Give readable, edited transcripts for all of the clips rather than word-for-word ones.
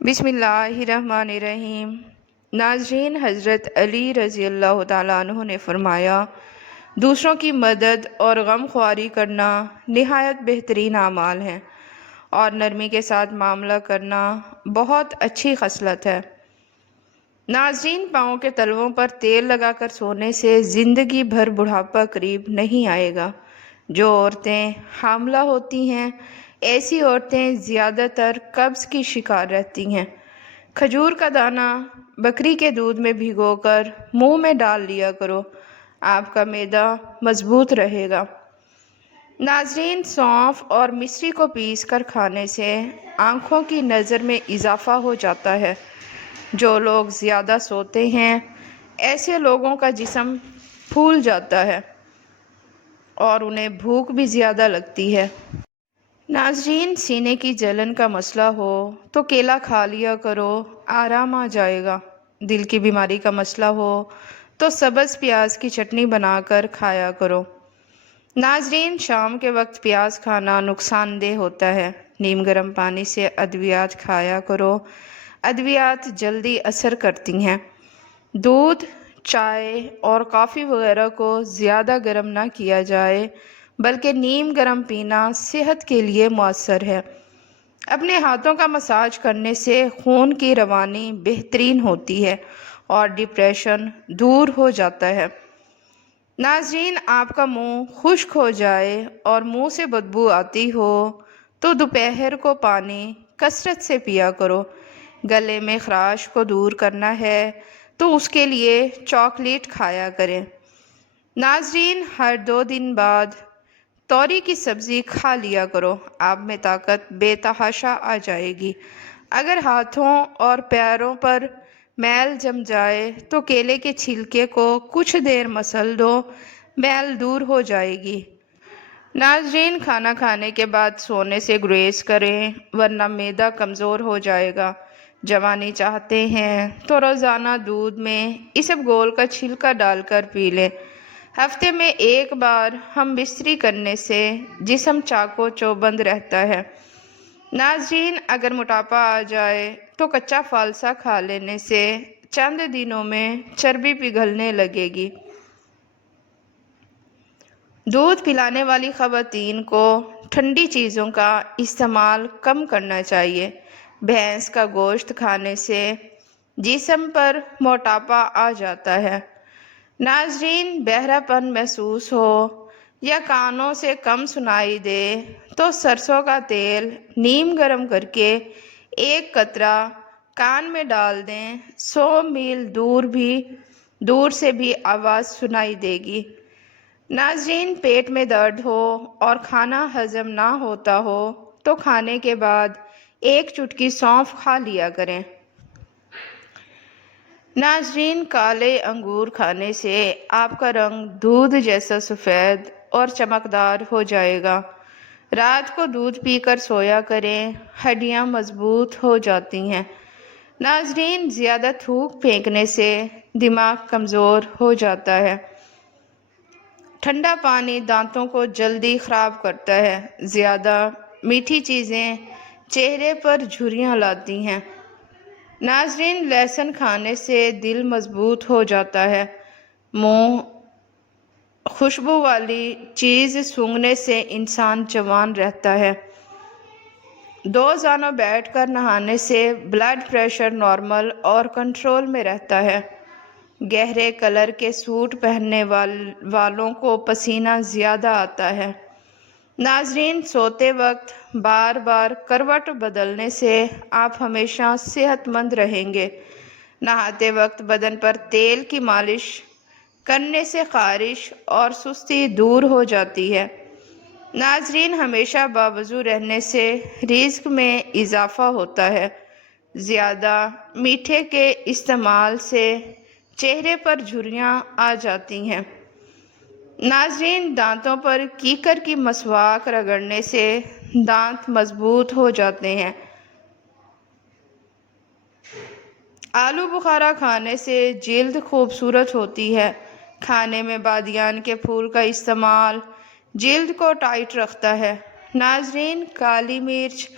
بسم اللہ الرحمن الرحیم۔ ناظرین، حضرت علی رضی اللہ تعالیٰ عنہ نے فرمایا، دوسروں کی مدد اور غم خواری کرنا نہایت بہترین اعمال ہیں، اور نرمی کے ساتھ معاملہ کرنا بہت اچھی خصلت ہے۔ ناظرین، پاؤں کے تلووں پر تیل لگا کر سونے سے زندگی بھر بڑھاپا قریب نہیں آئے گا۔ جو عورتیں حاملہ ہوتی ہیں، ایسی عورتیں زیادہ تر قبض کی شکار رہتی ہیں۔ کھجور کا دانہ بکری کے دودھ میں بھگو کر منہ میں ڈال لیا کرو، آپ کا معدہ مضبوط رہے گا۔ ناظرین، سونف اور مصری کو پیس کر کھانے سے آنکھوں کی نظر میں اضافہ ہو جاتا ہے۔ جو لوگ زیادہ سوتے ہیں، ایسے لوگوں کا جسم پھول جاتا ہے اور انہیں بھوک بھی زیادہ لگتی ہے۔ ناظرین، سینے کی جلن کا مسئلہ ہو تو کیلا کھا لیا کرو، آرام آ جائے گا۔ دل کی بیماری کا مسئلہ ہو تو سبز پیاز کی چٹنی بنا کر کھایا کرو۔ ناظرین، شام کے وقت پیاز کھانا نقصان دہ ہوتا ہے۔ نیم گرم پانی سے ادویات کھایا کرو، ادویات جلدی اثر کرتی ہیں۔ دودھ، چائے اور کافی وغیرہ کو زیادہ گرم نہ کیا جائے، بلکہ نیم گرم پینا صحت کے لیے مؤثر ہے۔ اپنے ہاتھوں کا مساج کرنے سے خون کی روانی بہترین ہوتی ہے اور ڈپریشن دور ہو جاتا ہے۔ ناظرین، آپ کا منہ خشک ہو جائے اور منہ سے بدبو آتی ہو تو دوپہر کو پانی کثرت سے پیا کرو۔ گلے میں خراش کو دور کرنا ہے تو اس کے لیے چاکلیٹ کھایا کریں۔ ناظرین، ہر 2 دن بعد توری کی سبزی کھا لیا کرو، آپ میں طاقت بے تحاشا آ جائے گی۔ اگر ہاتھوں اور پیروں پر میل جم جائے تو کیلے کے چھلکے کو کچھ دیر مسل دو، میل دور ہو جائے گی۔ ناظرین، کھانا کھانے کے بعد سونے سے گریز کریں، ورنہ معدہ کمزور ہو جائے گا۔ جوانی چاہتے ہیں تو روزانہ دودھ میں اسبگول کا چھلکا ڈال کر پی لیں۔ ہفتے میں 1 بار ہم بستری کرنے سے جسم چاق و چوبند رہتا ہے۔ ناظرین، اگر موٹاپا آ جائے تو کچا فالسا کھا لینے سے چند دنوں میں چربی پگھلنے لگے گی۔ دودھ پلانے والی خواتین کو ٹھنڈی چیزوں کا استعمال کم کرنا چاہیے۔ بھینس کا گوشت کھانے سے جسم پر موٹاپا آ جاتا ہے۔ ناظرین، بہرا پن محسوس ہو یا کانوں سے کم سنائی دے تو سرسوں کا تیل نیم گرم کر کے 1 قطرہ کان میں ڈال دیں، 100 میل دور سے بھی آواز سنائی دے گی۔ ناظرین، پیٹ میں درد ہو اور کھانا ہضم نہ ہوتا ہو تو کھانے کے بعد 1 چٹکی سونف کھا لیا کریں۔ ناظرین، کالے انگور کھانے سے آپ کا رنگ دودھ جیسا سفید اور چمکدار ہو جائے گا۔ رات کو دودھ پی کر سویا کریں، ہڈیاں مضبوط ہو جاتی ہیں۔ ناظرین، زیادہ تھوک پھینکنے سے دماغ کمزور ہو جاتا ہے۔ ٹھنڈا پانی دانتوں کو جلدی خراب کرتا ہے۔ زیادہ میٹھی چیزیں چہرے پر جھریاں لاتی ہیں۔ ناظرین، لہسن کھانے سے دل مضبوط ہو جاتا ہے۔ منہ خوشبو والی چیز سونگھنے سے انسان جوان رہتا ہے۔ روزانہ بیٹھ کر نہانے سے بلڈ پریشر نارمل اور کنٹرول میں رہتا ہے۔ گہرے کلر کے سوٹ پہننے والوں کو پسینہ زیادہ آتا ہے۔ ناظرین، سوتے وقت بار بار کروٹ بدلنے سے آپ ہمیشہ صحت مند رہیں گے۔ نہاتے وقت بدن پر تیل کی مالش کرنے سے خارش اور سستی دور ہو جاتی ہے۔ ناظرین، ہمیشہ باوضو رہنے سے رزق میں اضافہ ہوتا ہے۔ زیادہ میٹھے کے استعمال سے چہرے پر جھریاں آ جاتی ہیں۔ ناظرین، دانتوں پر کیکر کی مسواک رگڑنے سے دانت مضبوط ہو جاتے ہیں۔ آلو بخارا کھانے سے جلد خوبصورت ہوتی ہے۔ کھانے میں بادیان کے پھول کا استعمال جلد کو ٹائٹ رکھتا ہے۔ ناظرین، کالی مرچ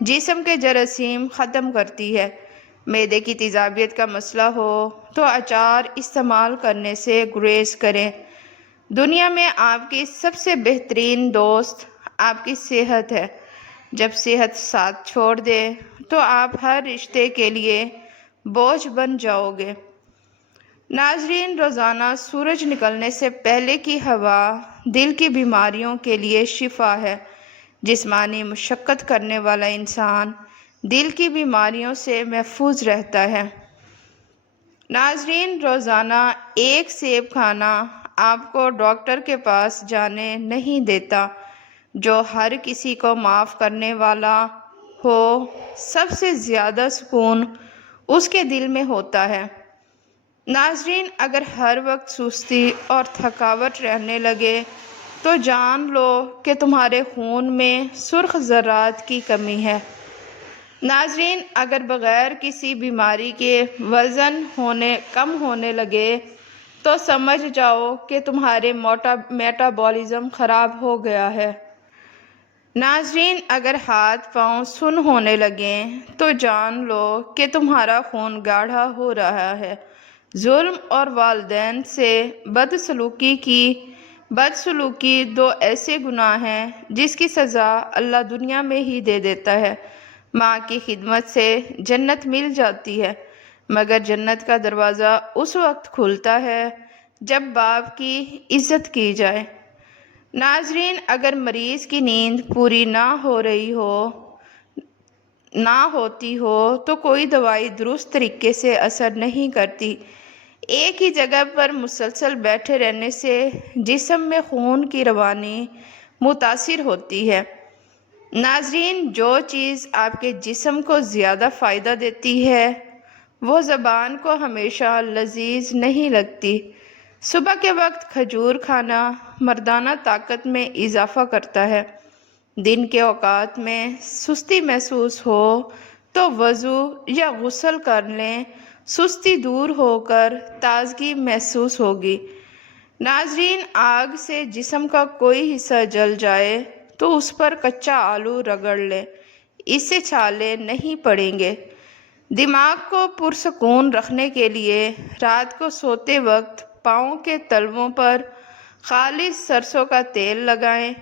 جسم کے جراثیم ختم کرتی ہے۔ معدے کی تیزابیت کا مسئلہ ہو تو اچار استعمال کرنے سے گریز کریں۔ دنیا میں آپ کی سب سے بہترین دوست آپ کی صحت ہے۔ جب صحت ساتھ چھوڑ دے تو آپ ہر رشتے کے لیے بوجھ بن جاؤ گے۔ ناظرین، روزانہ سورج نکلنے سے پہلے کی ہوا دل کی بیماریوں کے لیے شفا ہے۔ جسمانی مشقت کرنے والا انسان دل کی بیماریوں سے محفوظ رہتا ہے۔ ناظرین، روزانہ ایک سیب کھانا آپ کو ڈاکٹر کے پاس جانے نہیں دیتا۔ جو ہر کسی کو معاف کرنے والا ہو، سب سے زیادہ سکون اس کے دل میں ہوتا ہے۔ ناظرین، اگر ہر وقت سستی اور تھکاوٹ رہنے لگے تو جان لو کہ تمہارے خون میں سرخ ذرات کی کمی ہے۔ ناظرین، اگر بغیر کسی بیماری کے وزن کم ہونے لگے تو سمجھ جاؤ کہ تمہارے میٹابولزم خراب ہو گیا ہے۔ ناظرین، اگر ہاتھ پاؤں سن ہونے لگیں تو جان لو کہ تمہارا خون گاڑھا ہو رہا ہے۔ ظلم اور والدین سے بدسلوکی دو ایسے گناہ ہیں جس کی سزا اللہ دنیا میں ہی دے دیتا ہے۔ ماں کی خدمت سے جنت مل جاتی ہے، مگر جنت کا دروازہ اس وقت کھلتا ہے جب باپ کی عزت کی جائے۔ ناظرین، اگر مریض کی نیند پوری نہ ہوتی ہو تو کوئی دوائی درست طریقے سے اثر نہیں کرتی۔ ایک ہی جگہ پر مسلسل بیٹھے رہنے سے جسم میں خون کی روانی متاثر ہوتی ہے۔ ناظرین، جو چیز آپ کے جسم کو زیادہ فائدہ دیتی ہے وہ زبان کو ہمیشہ لذیذ نہیں لگتی۔ صبح کے وقت کھجور کھانا مردانہ طاقت میں اضافہ کرتا ہے۔ دن کے اوقات میں سستی محسوس ہو تو وضو یا غسل کر لیں، سستی دور ہو کر تازگی محسوس ہوگی۔ ناظرین، آگ سے جسم کا کوئی حصہ جل جائے تو اس پر کچا آلو رگڑ لیں، اس سے چھالے نہیں پڑیں گے۔ دماغ کو پرسکون رکھنے کے لیے رات کو سوتے وقت پاؤں کے تلووں پر خالص سرسوں کا تیل لگائیں،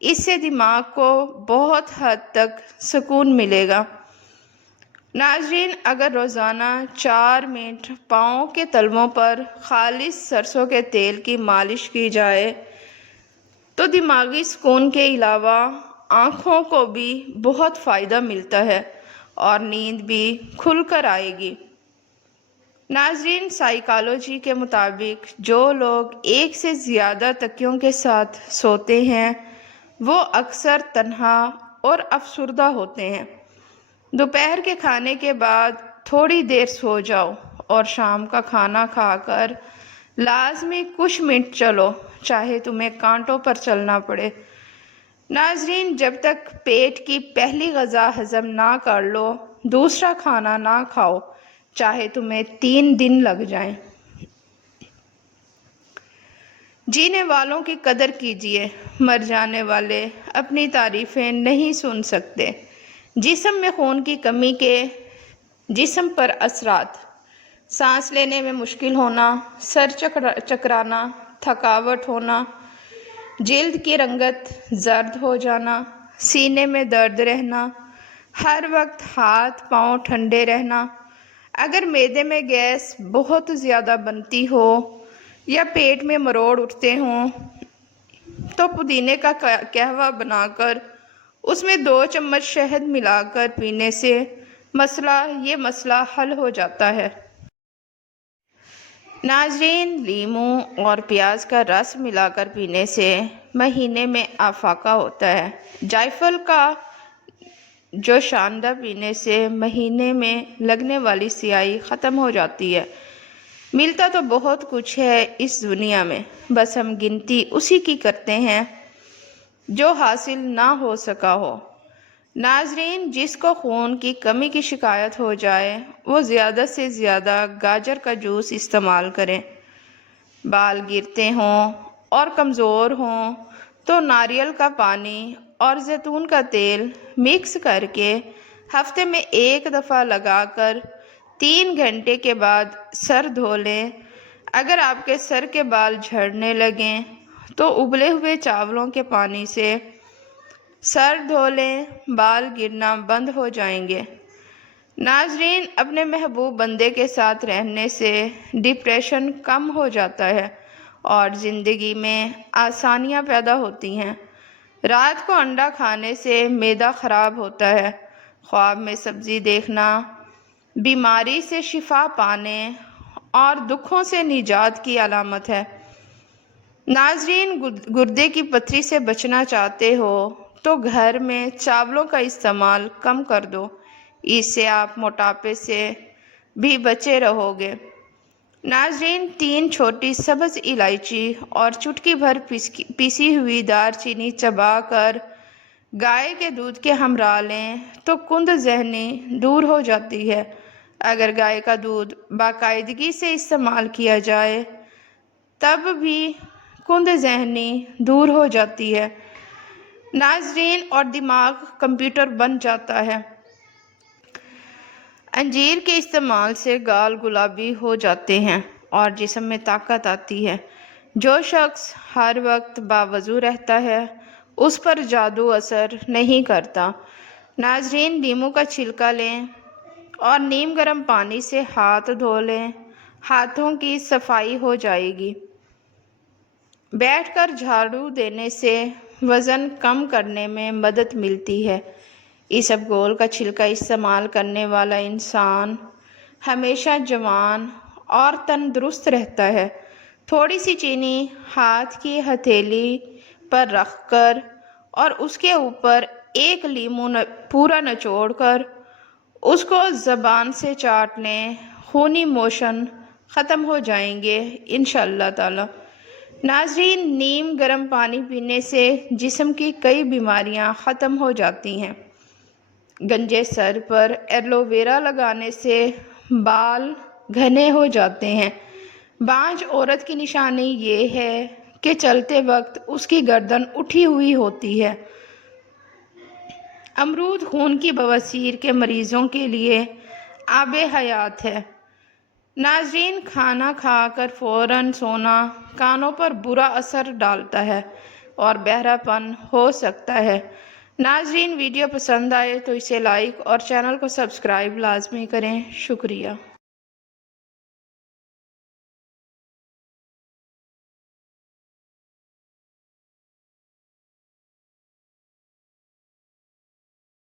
اس سے دماغ کو بہت حد تک سکون ملے گا۔ ناظرین، اگر روزانہ 4 منٹ پاؤں کے تلووں پر خالص سرسوں کے تیل کی مالش کی جائے تو دماغی سکون کے علاوہ آنکھوں کو بھی بہت فائدہ ملتا ہے اور نیند بھی کھل کر آئے گی۔ ناظرین، سائیکالوجی کے مطابق جو لوگ ایک سے زیادہ تکیوں کے ساتھ سوتے ہیں وہ اکثر تنہا اور افسردہ ہوتے ہیں۔ دوپہر کے کھانے کے بعد تھوڑی دیر سو جاؤ اور شام کا کھانا کھا کر لازمی کچھ منٹ چلو، چاہے تمہیں کانٹوں پر چلنا پڑے۔ ناظرین، جب تک پیٹ کی پہلی غذا ہضم نہ کر لو دوسرا کھانا نہ کھاؤ، چاہے تمہیں 3 دن لگ جائیں۔ جینے والوں کی قدر کیجیے، مر جانے والے اپنی تعریفیں نہیں سن سکتے۔ جسم میں خون کی کمی کے جسم پر اثرات: سانس لینے میں مشکل ہونا، سر چکرانا، تھکاوٹ ہونا، جلد کی رنگت زرد ہو جانا، سینے میں درد رہنا، ہر وقت ہاتھ پاؤں ٹھنڈے رہنا۔ اگر معدے میں گیس بہت زیادہ بنتی ہو یا پیٹ میں مروڑ اٹھتے ہوں تو پودینے کا قہوہ بنا کر اس میں 2 چمچ شہد ملا کر پینے سے یہ مسئلہ حل ہو جاتا ہے۔ ناظرین، لیموں اور پیاز کا رس ملا کر پینے سے مہینے میں افاقہ ہوتا ہے۔ جائفل کا جوشاندہ پینے سے مہینے میں لگنے والی سیاہی ختم ہو جاتی ہے۔ ملتا تو بہت کچھ ہے اس دنیا میں، بس ہم گنتی اسی کی کرتے ہیں جو حاصل نہ ہو سکا ہو۔ ناظرین، جس کو خون کی کمی کی شکایت ہو جائے وہ زیادہ سے زیادہ گاجر کا جوس استعمال کریں۔ بال گرتے ہوں اور کمزور ہوں تو ناریل کا پانی اور زیتون کا تیل مکس کر کے ہفتے میں 1 دفعہ لگا کر 3 گھنٹے کے بعد سر دھو لیں۔ اگر آپ کے سر کے بال جھڑنے لگیں تو ابلے ہوئے چاولوں کے پانی سے سر دھو لیں، بال گرنا بند ہو جائیں گے۔ ناظرین، اپنے محبوب بندے کے ساتھ رہنے سے ڈپریشن کم ہو جاتا ہے اور زندگی میں آسانیاں پیدا ہوتی ہیں۔ رات کو انڈا کھانے سے معدہ خراب ہوتا ہے۔ خواب میں سبزی دیکھنا بیماری سے شفا پانے اور دکھوں سے نجات کی علامت ہے۔ ناظرین، گردے کی پتھری سے بچنا چاہتے ہو تو گھر میں چاولوں کا استعمال کم کر دو، اس سے آپ موٹاپے سے بھی بچے رہو گے۔ ناظرین، 3 چھوٹی سبز الائچی اور چٹکی بھر پیسی ہوئی دار چینی چبا کر گائے کے دودھ کے ہمراہ لیں تو کند ذہنی دور ہو جاتی ہے۔ اگر گائے کا دودھ باقاعدگی سے استعمال کیا جائے تب بھی کند ذہنی دور ہو جاتی ہے۔ ناظرین، اور دماغ کمپیوٹر بن جاتا ہے۔ انجیر کے استعمال سے گال گلابی ہو جاتے ہیں اور جسم میں طاقت آتی ہے۔ جو شخص ہر وقت باوضو رہتا ہے اس پر جادو اثر نہیں کرتا۔ ناظرین، لیموں کا چھلکا لیں اور نیم گرم پانی سے ہاتھ دھو لیں، ہاتھوں کی صفائی ہو جائے گی۔ بیٹھ کر جھاڑو دینے سے وزن کم کرنے میں مدد ملتی ہے۔ اسبگول کا چھلکا استعمال کرنے والا انسان ہمیشہ جوان اور تندرست رہتا ہے۔ تھوڑی سی چینی ہاتھ کی ہتھیلی پر رکھ کر اور اس کے اوپر 1 لیموں پورا نچوڑ کر اس کو زبان سے چاٹ لیں، خونی موشن ختم ہو جائیں گے انشاءاللہ تعالی۔ ناظرین، نیم گرم پانی پینے سے جسم کی کئی بیماریاں ختم ہو جاتی ہیں۔ گنجے سر پر ایلو ویرا لگانے سے بال گھنے ہو جاتے ہیں۔ بانجھ عورت کی نشانی یہ ہے کہ چلتے وقت اس کی گردن اٹھی ہوئی ہوتی ہے۔ امرود خون کی بواسیر کے مریضوں کے لیے آب حیات ہے۔ ناظرین، کھانا کھا کر فوراً سونا کانوں پر برا اثر ڈالتا ہے اور بہرا پن ہو سکتا ہے۔ ناظرین، ویڈیو پسند آئے تو اسے لائک اور چینل کو سبسکرائب لازمی کریں۔ شکریہ۔